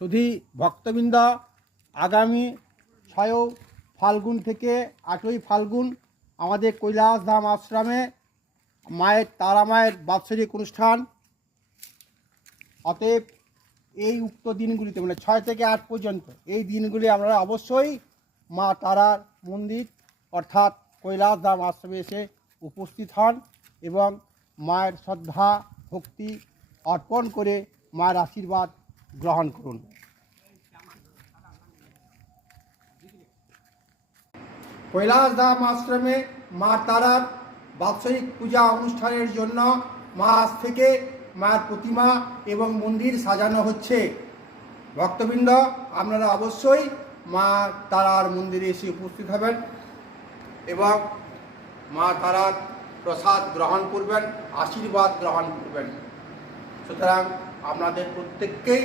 শুধু ভক্তবৃন্দ, আগামী 6 ফাল্গুন থেকে 8ই ফাল্গুন আমাদের কৈলাসধাম আশ্রমে মায়ের তারা মায়ের বাৎসরিক অনুষ্ঠান। অতএব এই উক্ত দিনগুলিতে মানে 6 থেকে 8 পর্যন্ত এই দিনগুলি আপনারা অবশ্যই মা তারার মন্দির অর্থাৎ কৈলাসধাম আশ্রমে এসে উপস্থিত হন এবং মায়ের শ্রদ্ধা ভক্তি অর্পণ করে মায়ের আশীর্বাদ গ্রহণ করুন। কৈলাসধাম আশ্রমে মা তারার বাৎসরিক পূজা অনুষ্ঠানের জন্য আজ থেকে মায়ের প্রতিমা এবং মন্দির সাজানো হচ্ছে। ভক্তবৃন্দ, আপনারা অবশ্যই মা তারার মন্দিরে এসে উপস্থিত হবেন এবং মা তারার প্রসাদ গ্রহণ করবেন, আশীর্বাদ গ্রহণ করবেন। সুতরাং আপনাদের প্রত্যেককেই